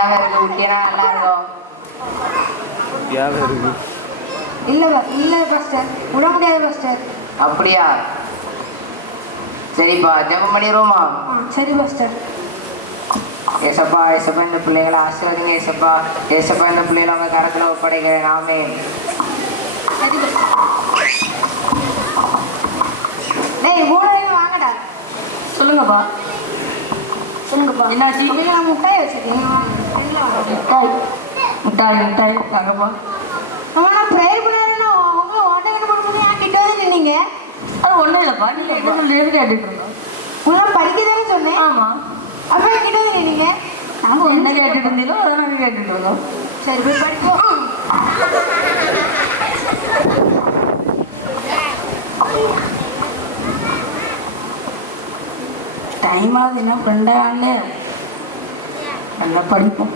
குட்டியாக இருக்கு, குட்டினா நல்லா இருக்கும். குட்டியாக இருக்கு. இல்ல பாஸ்டர், விட முடியாது பாஸ்டர். அப்படியா? சரிப்பா, ஜெபம் பண்ணிடுவோமா? சரி பாஸ்டர். ஏசப்பா, ஏசப்பா இந்த பிள்ளைகளை ஆசீர்வதிங்க. ஏசப்பா, ஏசப்பா இந்த பிள்ளைகளை உங்க கரத்துல ஒப்படைக்கிறேன். ஆமென். சரி பாஸ்டர். டேய் மூளையும் வாங்கடா. சொல்லுங்கப்பா. சொல்லுங்கப்பா. என்னாச்சு? நான் முட்டாய் வச்சிருக்கேன். முட்டாய் வாங்கப்பா. நான் ப்ரேயர் பண்ணேன்னா உங்களை ஓட்டை கொடுக்கணும் என் கிட்ட வந்து நின்னீங்க. அது ஒன்றும் இல்லைப்பா, நீங்கள் என்ன சொல்லி கேட்டுட்டு இருந்தோம். உங்களை படிக்கதானே சொன்னேன். ஆமாம். அப்போ என்கிட்ட வந்து நின்னீங்க. நாங்கள் என்ன கேட்டுட்டு இருந்தீங்களோ அதை நாங்கள் கேட்டுட்டு இருந்தோம். சரி போய் படிப்போம். டைம் ஆகுது, என்ன ஃப்ரெண்டாகல நல்லா படிப்போம்.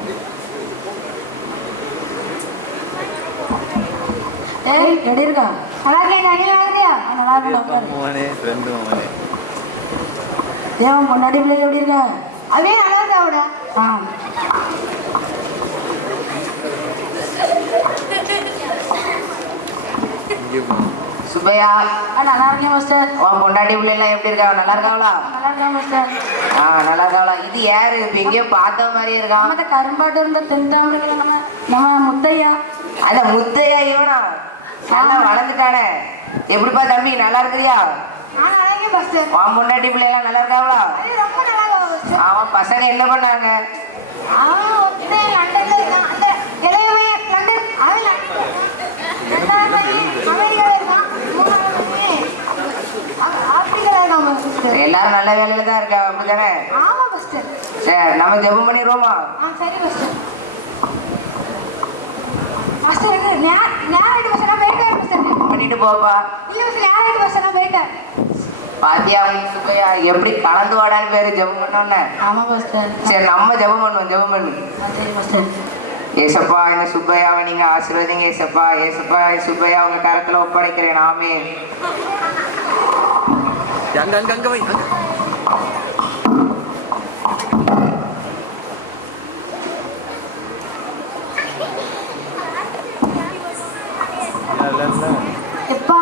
ஏய் எப்படி இருக்கா? நல்லா இருக்கேன். நீ வாங்குறியா? நல்லா இருக்கா? மோனே ஃப்ரெண்டு மோனே. தேவன் பொண்டாட்டி பிள்ளைங்க எப்படி இருக்கா? அதே நல்லா இருக்கா அவட? ஆ சுப்பையா, நல்லா இருக்கேன் மாஸ்டர். உன் பொண்டாட்டி பிள்ளைலாம் எப்படி இருக்கா? நல்லா இருக்காங்களா? நல்லா இருக்கா மாஸ்டர். நல்லா இருக்காங்களா? இது யாரு? இப்ப எங்கேயோ பார்த்த மாதிரி இருக்கான். நம்ம கரும்பாட்டு இருந்த தென்தாமரை நம்ம முத்தையா. அந்த முத்தையா இவனா? நல்லா வளர்ந்துட்டானே. எப்படிப்பா தம்பி, நல்லா இருக்கிறியா? நான் நல்லா இருக்கேன் பாஸ்டர். உன் பொண்டாட்டி பிள்ளைலாம் நல்லா இருக்காங்களா? அது ரொம்ப நல்லா இருக்கா பாஸ்டர். அவன் பசங்க என்ன பண்ணாங்க? ஒருத்தன் லண்டன்ல இருக்கான். அந்த இளையவன் லண்டன், அவன் ரெண்டாவது அமெரிக்காவில் இருக்கான். மூணாவது ஆப்பிரிக்காவில் இருக்கான் பாஸ்டர். எல்லாரும் நல்ல வேலையில தான் இருக்கா, அப்படிதானே? ஆமா பாஸ்டர். சரி, நம்ம ஜெபம் பண்ணிடுவோமா? சரி பாஸ்டர். பாஸ்டர் என்ன நேராயிட்டு பாஸ்டர், நான் போயிட்டேன் பாஸ்டர். பண்ணிட்டு போப்பா. இல்ல பாஸ்டர், நேராயிட்டு பாஸ்டர், நான் போயிட்டேன். பாத்தியா சுப்பையா, எப்படி கலந்து வாடான்னு பேரு ஜெபம் பண்ணோன்னு. ஆமாம் பாஸ்டர். சரி, நம்ம ஜெபம் பண்ணுவோம். ஜெபம் பண்ணு. சரி பாஸ்டர். ஏசப்பா, இந்த சுப்பையாவை நீங்க ஆசீர்வதிங்க. ஏசப்பா, ஏசப்பா சுப்பையா உங்க கரத்துல ஒப்படைக்கிறேன். ஆமென். அங்க வை. எப்பா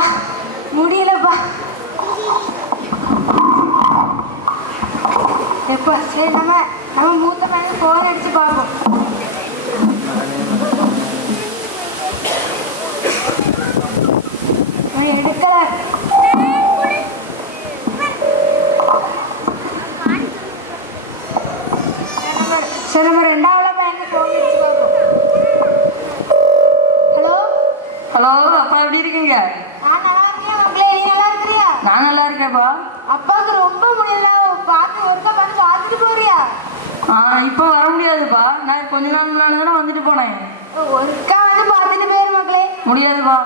முடியலப்பா. எப்பா சரி, நம்ம மூத்த பையன் போன் அடிச்சு பார்ப்போம். எடுக்கல. சரி, நம்ம ரெண்டாவது பையனுக்கு போன் அடிச்சு பார்ப்போம். ஹலோ ஹலோ, அப்பா எப்படி இருக்கீங்க? நான் நல்லா இருக்கேன் மக்களே. நீ நல்லா இருக்கிறியா? நான் நல்லா இருக்கேன்ப்பா. அப்பாவுக்கு ரொம்ப முடியல. ஒருக்கா வந்து பார்த்துட்டு போறியா? இப்போ வர முடியாதுப்பா. நான் கொஞ்ச நாள் முன்னாடி தானே வந்துட்டு போனேன். ஒருக்கா வந்து பார்த்துட்டு போயிரு மக்களே. முடியாதுப்பா.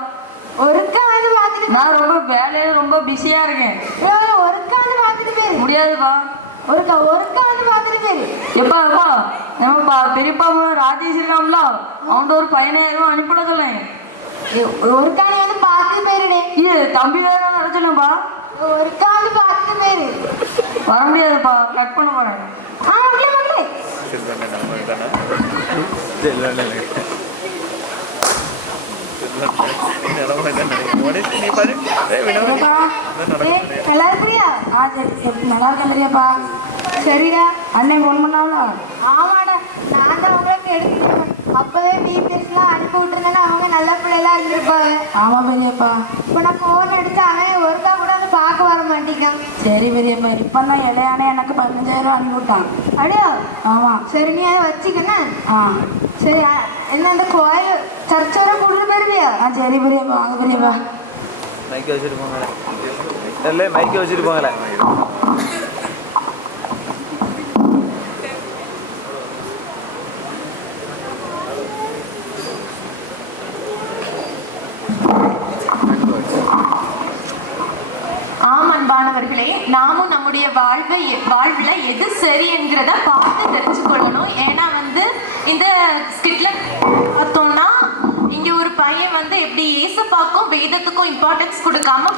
ஒருக்கா வந்து பார்த்துட்டு நான் ரொம்ப வேலையில ரொம்ப பிஸியா இருக்கேன். ஒருக்கா வந்து பார்த்துட்டு போயிரு. முடியாதுப்பா. ஒருக்கா வந்து பார்த்துட்டு போயிரு. எப்பா நம்ம பெரியப்பா ராஜேஷ் இருக்கான்ல, அவன் ஒரு 15,000 அனுப்பிட சொல்லேன். ஒருக்கா நீ வந்து பார்த்துட்டு போயிருடே. இது தம்பி வேற நடச்சணும்பா. ஒருக்கா வந்து பார்த்துட்டு போயிரு. வர முடியாதுப்பா, கட் பண்ண போறேன். மக்களே நல்லா இருக்கிறியா? சரி, நல்லா இருக்கேன் பெரியப்பா. சரிடா. அண்ணன் ஃபோன் பண்ணாங்களா? ஆமாடா, நான் தான் உங்களுக்கு எடுத்துட்டேன். அப்பவே டீச்சர்ஸ்லாம் அனுப்பி விட்டுருந்தேன்னா அவங்க நல்ல பிள்ளைலாம் இருந்திருப்பாங்க. ஆமா பெரியப்பா. இப்போ நான் ஃபோன் அடிச்சு அவன் ஒருக்கா கூட வந்து பார்க்க வர மாட்டேங்கான். சரி பெரியப்பா, இப்போ தான் இளையானே எனக்கு 15,000 அனுப்பி விட்டான். அப்படியா? ஆமாம். சரி, நீ அதை வச்சுக்கண்ணா. சரி, என்ன அந்த கோயில் சர்ச்சை வர கூட்டிட்டு போயிருவியா? சரி பெரியப்பா, வாங்க பெரியப்பா. மைக்க வச்சுட்டு போங்களே. இல்லை, மைக்க வச்சுட்டு போங்களே. அன்பானவர்களே, நாமும் நம்முடைய வாழ்வுல எது சரி என்கிறத பார்த்து தெரிஞ்சுக்கொள்ளணும். ஏன்னா இந்த ஸ்கிட்ல பார்த்தோம்னா இங்க ஒரு பையன் எப்படி ஏசப்பாக்கும் வேதத்துக்கும் இம்பார்ட்டன்ஸ் கொடுக்காம